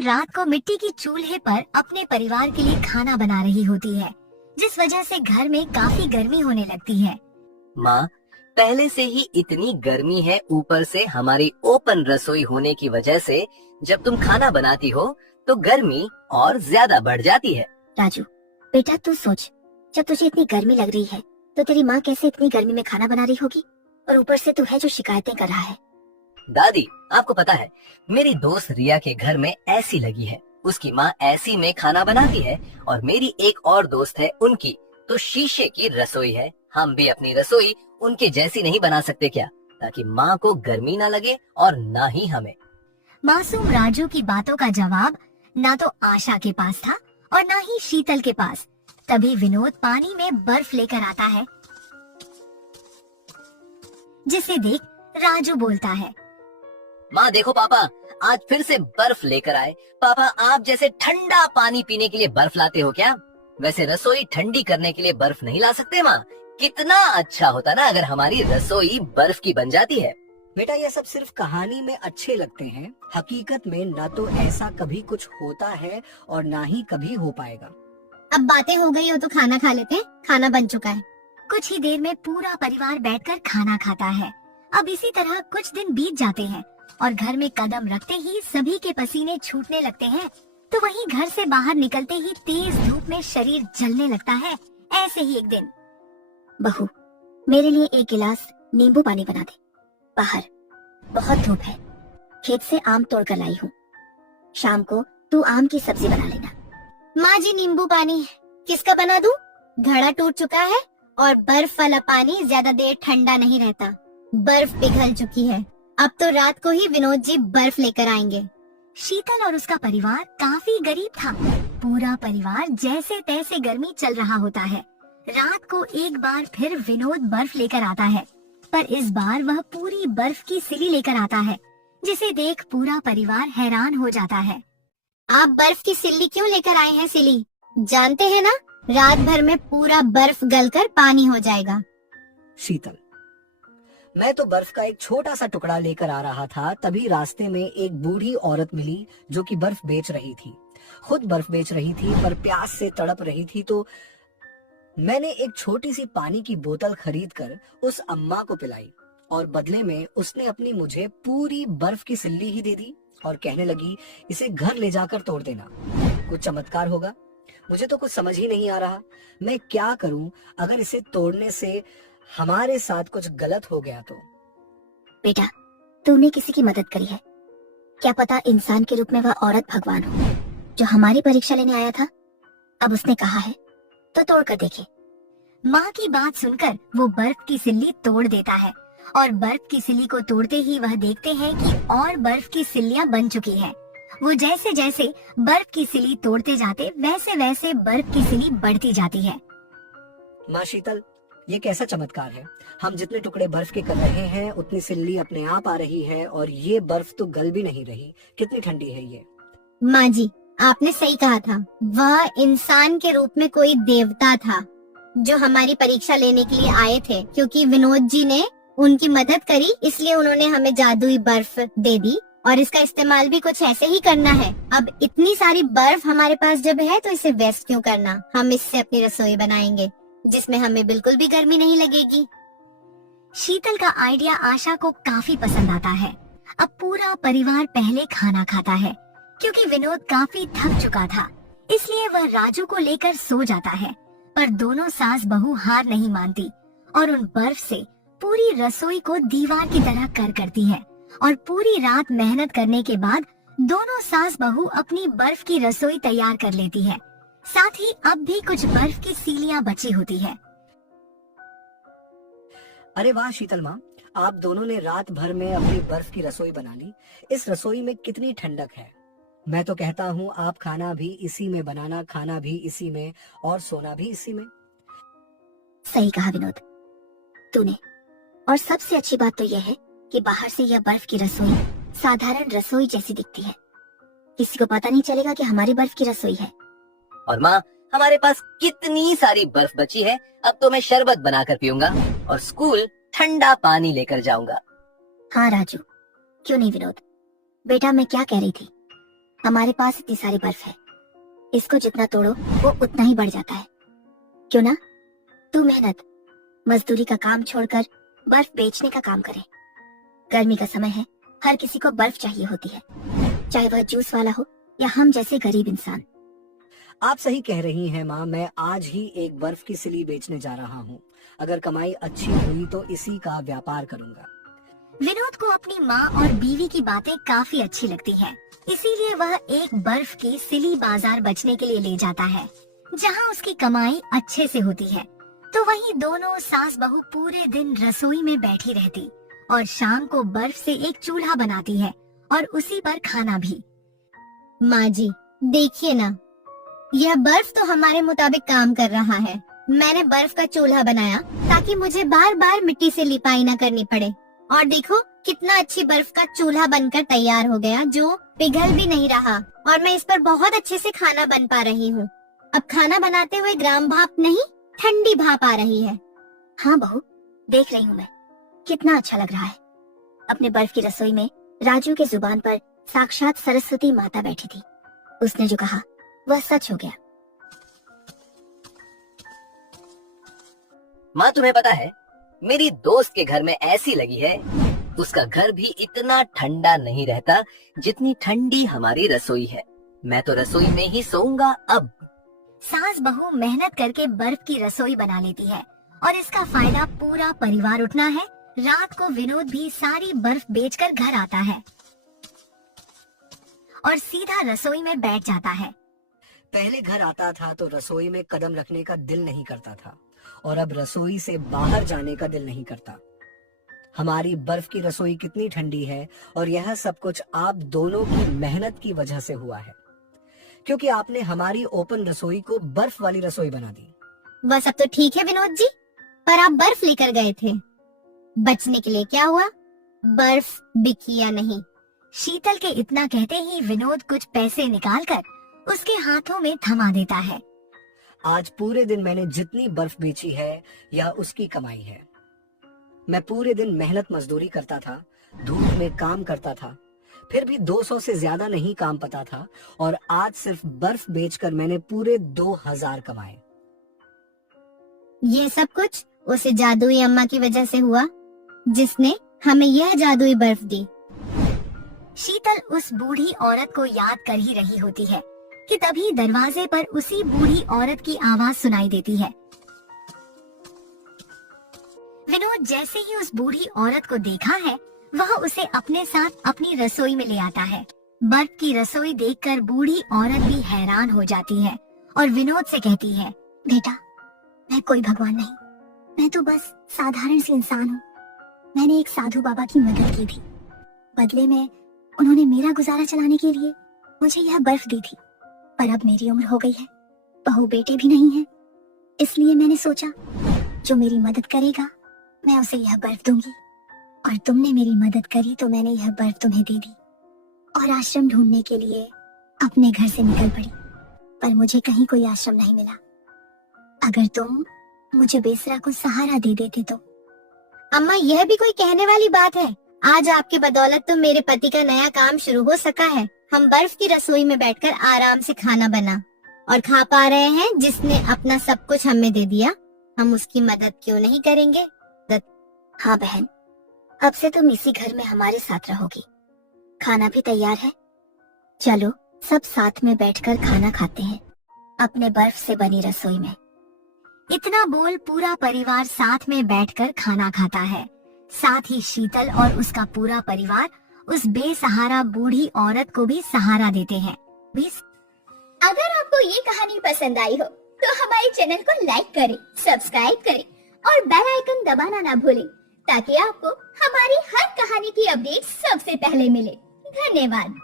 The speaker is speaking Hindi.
रात को मिट्टी की चूल्हे पर अपने परिवार के लिए खाना बना रही होती है, जिस वजह से घर में काफी गर्मी होने लगती है। माँ, पहले से ही इतनी गर्मी है, ऊपर से हमारी ओपन रसोई होने की वजह से जब तुम खाना बनाती हो तो गर्मी और ज्यादा बढ़ जाती है। राजू बेटा, तू सोच, जब तुझे इतनी गर्मी लग रही है तो तेरी माँ कैसे इतनी गर्मी में खाना बना रही होगी, और ऊपर से तू है जो शिकायतें कर रहा है। दादी, आपको पता है मेरी दोस्त रिया के घर में ऐसी लगी है, उसकी माँ ऐसी में खाना बनाती है, और मेरी एक और दोस्त है, उनकी तो शीशे की रसोई है। हम भी अपनी रसोई उनके जैसी नहीं बना सकते क्या, ताकि माँ को गर्मी ना लगे और ना ही हमें। मासूम राजू की बातों का जवाब ना तो आशा के पास था और ना ही शीतल के पास। तभी विनोद पानी में बर्फ लेकर आता है, जिसे देख राजू बोलता है, माँ देखो पापा आज फिर से बर्फ लेकर आए। पापा, आप जैसे ठंडा पानी पीने के लिए बर्फ लाते हो क्या? वैसे रसोई ठंडी करने के लिए बर्फ नहीं ला सकते माँ? कितना अच्छा होता ना अगर हमारी रसोई बर्फ की बन जाती है। बेटा, ये सब सिर्फ कहानी में अच्छे लगते हैं, हकीकत में न तो ऐसा कभी कुछ होता है और ना ही कभी हो पाएगा। अब बातें हो गई हो तो खाना खा लेते हैं, खाना बन चुका है। कुछ ही देर में पूरा परिवार बैठकर खाना खाता है। अब इसी तरह कुछ दिन बीत जाते हैं और घर में कदम रखते ही सभी के पसीने छूटने लगते हैं। तो वहीं घर से बाहर निकलते ही तेज धूप में शरीर जलने लगता है। ऐसे ही एक दिन, बहू मेरे लिए एक गिलास नींबू पानी बना दे, बाहर बहुत धूप है, खेत से आम तोड़ कर लाई हूँ, शाम को तू आम की सब्जी बना लेना। माँ जी, नींबू पानी किसका बना दूं? घड़ा टूट चुका है और बर्फ वाला पानी ज्यादा देर ठंडा नहीं रहता, बर्फ पिघल चुकी है। अब तो रात को ही विनोद जी बर्फ लेकर आएंगे। शीतल और उसका परिवार काफी गरीब था। पूरा परिवार जैसे तैसे गर्मी चल रहा होता है। रात को एक बार फिर विनोद बर्फ लेकर आता है, पर इस बार वह पूरी बर्फ की सिली लेकर आता है, जिसे देख पूरा परिवार हैरान हो जाता है। आप बर्फ की सिल्ली क्यों लेकर आए हैं सिली? जानते हैं ना, रात भर में पूरा बर्फ गलकर पानी हो जाएगा। शीतल, मैं तो बर्फ का एक छोटा सा टुकड़ा लेकर आ रहा था, तभी रास्ते में एक बूढ़ी औरत मिली जो कि बर्फ बेच रही थी। खुद बर्फ बेच रही थी पर प्यास से तड़प रही थी, तो मैंने एक छोटी सी पानी की बोतल खरीद कर उस अम्मा को पिलाई और बदले में उसने अपनी मुझे पूरी बर्फ की सिल्ली ही दे दी और कहने लगी, इसे घर ले जाकर तोड़ देना, कुछ चमत्कार होगा। मुझे तो कुछ समझ ही नहीं आ रहा, मैं क्या करूं अगर इसे तोड़ने से हमारे साथ कुछ गलत हो गया तो। बेटा, तूने किसी की मदद करी है, क्या पता इंसान के रूप में वह औरत भगवान हो जो हमारी परीक्षा लेने आया था। अब उसने कहा है तो तोड़ कर देखे। माँ की बात सुनकर वो बर्फ की सिल्ली तोड़ देता है और बर्फ की सिल्ली को तोड़ते ही वह देखते हैं कि और बर्फ की सिल्लियाँ बन चुकी हैं। वो जैसे जैसे बर्फ की सिल्ली तोड़ते जाते वैसे वैसे बर्फ की सिल्ली बढ़ती जाती है। माँ शीतल, ये कैसा चमत्कार है? हम जितने टुकड़े बर्फ के कर रहे हैं उतनी सिल्ली अपने आप आ रही है, और ये बर्फ तो गल भी नहीं रही। कितनी ठंडी है ये। माँ जी, आपने सही कहा था, वह इंसान के रूप में कोई देवता था जो हमारी परीक्षा लेने के लिए आए थे। क्योंकि विनोद जी ने उनकी मदद करी, इसलिए उन्होंने हमें जादुई बर्फ दे दी और इसका इस्तेमाल भी कुछ ऐसे ही करना है। अब इतनी सारी बर्फ हमारे पास जब है तो इसे वेस्ट क्यों करना? हम इससे अपनी रसोई बनाएंगे जिसमें हमें बिल्कुल भी गर्मी नहीं लगेगी। शीतल का आइडिया आशा को काफी पसंद आता है। अब पूरा परिवार पहले खाना खाता है, क्योंकि विनोद काफी थक चुका था, इसलिए वह राजू को लेकर सो जाता है। पर दोनों सास बहू हार नहीं मानती और उन बर्फ से पूरी रसोई को दीवार की तरह करती है। और पूरी रात मेहनत करने के बाद दोनों सास बहू अपनी बर्फ की रसोई तैयार कर लेती है। साथ ही अब भी कुछ बर्फ की सीलियां बची होती है। अरे वाह शीतल माँ, आप दोनों ने रात भर में अपनी बर्फ की रसोई बना ली। इस रसोई में कितनी ठंडक है। मैं तो कहता हूँ आप खाना भी इसी में बनाना, खाना भी इसी में और सोना भी इसी में। सही कहा विनोद तूने। और सबसे अच्छी बात तो यह है कि बाहर से यह बर्फ की रसोई साधारण रसोई जैसी दिखती है, किसी को पता नहीं चलेगा कि हमारी बर्फ की रसोई है। और माँ, हमारे पास कितनी सारी बर्फ बची है, अब तो मैं शरबत बनाकर पीऊंगा और स्कूल ठंडा पानी लेकर जाऊंगा। हाँ राजू, क्यों नहीं विनोद। बेटा, मैं क्या कह रही थी, हमारे पास इतनी सारी बर्फ है, इसको जितना तोड़ो वो उतना ही बढ़ जाता है। क्यों ना तू मेहनत मजदूरी का काम छोड़कर बर्फ बेचने का काम करे। गर्मी का समय है, हर किसी को बर्फ चाहिए होती है, चाहे वह जूस वाला हो या हम जैसे गरीब इंसान। आप सही कह रही हैं माँ, मैं आज ही एक बर्फ की सिली बेचने जा रहा हूँ। अगर कमाई अच्छी हुई तो इसी का व्यापार करूँगा। विनोद को अपनी माँ और बीवी की बातें काफी अच्छी लगती है, इसीलिए वह एक बर्फ की सिली बाजार बचने के लिए ले जाता है, जहाँ उसकी कमाई अच्छे से होती है। तो वहीं दोनों सास बहू पूरे दिन रसोई में बैठी रहती और शाम को बर्फ से एक चूल्हा बनाती है और उसी पर खाना भी। माँ जी देखिए ना, यह बर्फ तो हमारे मुताबिक काम कर रहा है। मैंने बर्फ का चूल्हा बनाया ताकि मुझे बार बार मिट्टी से लिपाई न करनी पड़े। और देखो कितना अच्छी बर्फ का चूल्हा बनकर तैयार हो गया, जो पिघल भी नहीं रहा, और मैं इस पर बहुत अच्छे से खाना बन पा रही हूँ। अब खाना बनाते हुए ग्राम भाप नहीं, ठंडी भाप आ रही है। हाँ बहू, देख रही हूँ मैं, कितना अच्छा लग रहा है। अपने बर्फ की रसोई में राजू के जुबान पर साक्षात सरस्वती माता बैठी थी। उसने जो कहा वह सच हो गया। माँ तुम्हें पता है, मेरी दोस्त के घर में ऐसी लगी है, उसका घर भी इतना ठंडा नहीं रहता जितनी ठंडी हमारी रसोई है। मैं तो रसोई में ही सोऊंगा अब। सास बहू मेहनत करके बर्फ की रसोई बना लेती है और इसका फायदा पूरा परिवार उठना है। रात को विनोद भी सारी बर्फ बेचकर घर आता है और सीधा रसोई में बैठ जाता है। पहले घर आता था तो रसोई में कदम रखने का दिल नहीं करता था, और अब रसोई से बाहर जाने का दिल नहीं करता। हमारी बर्फ की रसोई कितनी ठंडी है, और यह सब कुछ आप दोनों की मेहनत की वजह से हुआ है, क्योंकि आपने हमारी ओपन रसोई को बर्फ वाली रसोई बना दी। बस अब तो ठीक है विनोद जी, पर आप बर्फ लेकर गए थे, बचने के लिए क्या हुआ? बर्फ बिकी या नहीं? शीतल के इतना कहते ही विनोद कुछ पैसे निकालकर उसके हाथों में थमा देता है। आज पूरे दिन मैंने जितनी बर्फ बेची है यह उसकी कमाई है। मैं पूरे दिन मेहनत मजदूरी करता था, धूप में काम करता था, फिर भी 200 से ज्यादा नहीं काम पता था, और आज सिर्फ बर्फ बेचकर मैंने पूरे 2000 कमाए। ये सब कुछ उस जादुई अम्मा की वजह से हुआ, जिसने हमें यह जादुई बर्फ दी। शीतल उस बूढ़ी औरत को याद कर ही रही होती है कि तभी दरवाजे पर उसी बूढ़ी औरत की आवाज सुनाई देती है। विनोद जैसे ही उस बूढ़ी औरत को देखा है, वह उसे अपने साथ अपनी रसोई में ले आता है। बर्फ की रसोई देखकर बूढ़ी औरत भी हैरान हो जाती है और विनोद से कहती है, बेटा मैं कोई भगवान नहीं, मैं तो बस साधारण सी इंसान हूँ। मैंने एक साधु बाबा की मदद की थी, बदले में उन्होंने मेरा गुजारा चलाने के लिए मुझे यह बर्फ दी थी। पर अब मेरी उम्र हो गई है, बहू बेटे भी नहीं है, इसलिए मैंने सोचा जो मेरी मदद करेगा मैं उसे यह बर्फ दूंगी। और तुमने मेरी मदद करी तो मैंने यह बर्फ तुम्हें दे दी और आश्रम ढूंढने के लिए अपने घर से निकल पड़ी, पर मुझे कहीं कोई आश्रम नहीं मिला। अगर तुम मुझे बेसरा को सहारा दे देते तो। अम्मा यह भी कोई कहने वाली बात है? आज आपकी बदौलत तो मेरे पति का नया काम शुरू हो सका है। हम बर्फ की रसोई में बैठकर आराम से खाना बना और खा पा रहे हैं। जिसने अपना सब कुछ हमें दे दिया, हम उसकी मदद क्यों नहीं करेंगे? हाँ बहन, अब से तुम इसी घर में हमारे साथ रहोगी। खाना भी तैयार है, चलो सब साथ में बैठकर खाना खाते हैं अपने बर्फ से बनी रसोई में। इतना बोल पूरा परिवार साथ में बैठकर खाना खाता है। साथ ही शीतल और उसका पूरा परिवार उस बेसहारा बूढ़ी औरत को भी सहारा देते हैं। अगर आपको ये कहानी पसंद आई हो तो हमारे चैनल को लाइक करें, सब्सक्राइब करें और बेल आइकन दबाना ना भूलें, ताकि आपको हमारी हर कहानी की अपडेट सबसे पहले मिले। धन्यवाद।